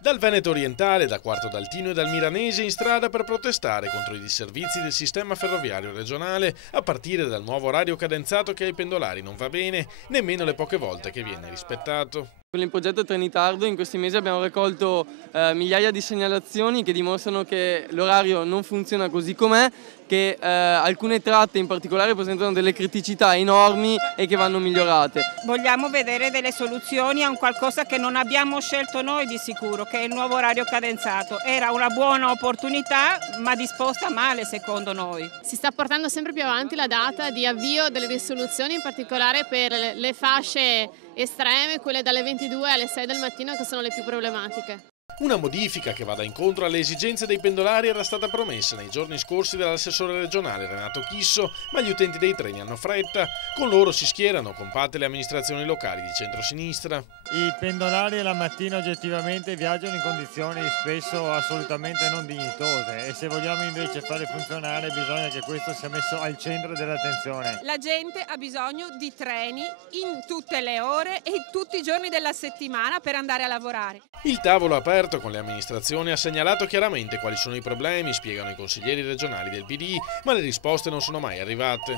Dal Veneto orientale, da Quarto d'Altino e dal Milanese in strada per protestare contro i disservizi del sistema ferroviario regionale, a partire dal nuovo orario cadenzato che ai pendolari non va bene, nemmeno le poche volte che viene rispettato. Con il progetto Trenitardo in questi mesi abbiamo raccolto migliaia di segnalazioni che dimostrano che l'orario non funziona così com'è, che alcune tratte in particolare presentano delle criticità enormi e che vanno migliorate. Vogliamo vedere delle soluzioni a un qualcosa che non abbiamo scelto noi di sicuro, che è il nuovo orario cadenzato. Era una buona opportunità ma disposta male secondo noi. Si sta portando sempre più avanti la data di avvio delle risoluzioni, in particolare per le fasce estreme, quelle dalle 22 alle 6 del mattino, che sono le più problematiche. Una modifica che vada incontro alle esigenze dei pendolari era stata promessa nei giorni scorsi dall'assessore regionale Renato Chisso, ma gli utenti dei treni hanno fretta. Con loro si schierano compatte le amministrazioni locali di centrosinistra. I pendolari la mattina oggettivamente viaggiano in condizioni spesso assolutamente non dignitose e se vogliamo invece fare funzionare bisogna che questo sia messo al centro dell'attenzione. La gente ha bisogno di treni in tutte le ore e tutti i giorni della settimana per andare a lavorare. Il tavolo aperto con le amministrazioni ha segnalato chiaramente quali sono i problemi, spiegano i consiglieri regionali del PD, ma le risposte non sono mai arrivate.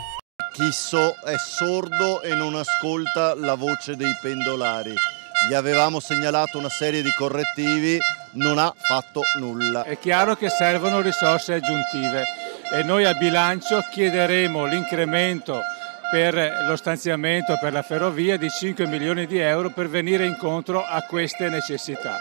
Chisso è sordo e non ascolta la voce dei pendolari. Gli avevamo segnalato una serie di correttivi, non ha fatto nulla. È chiaro che servono risorse aggiuntive e noi a bilancio chiederemo l'incremento per lo stanziamento per la ferrovia di 5 milioni di euro per venire incontro a queste necessità.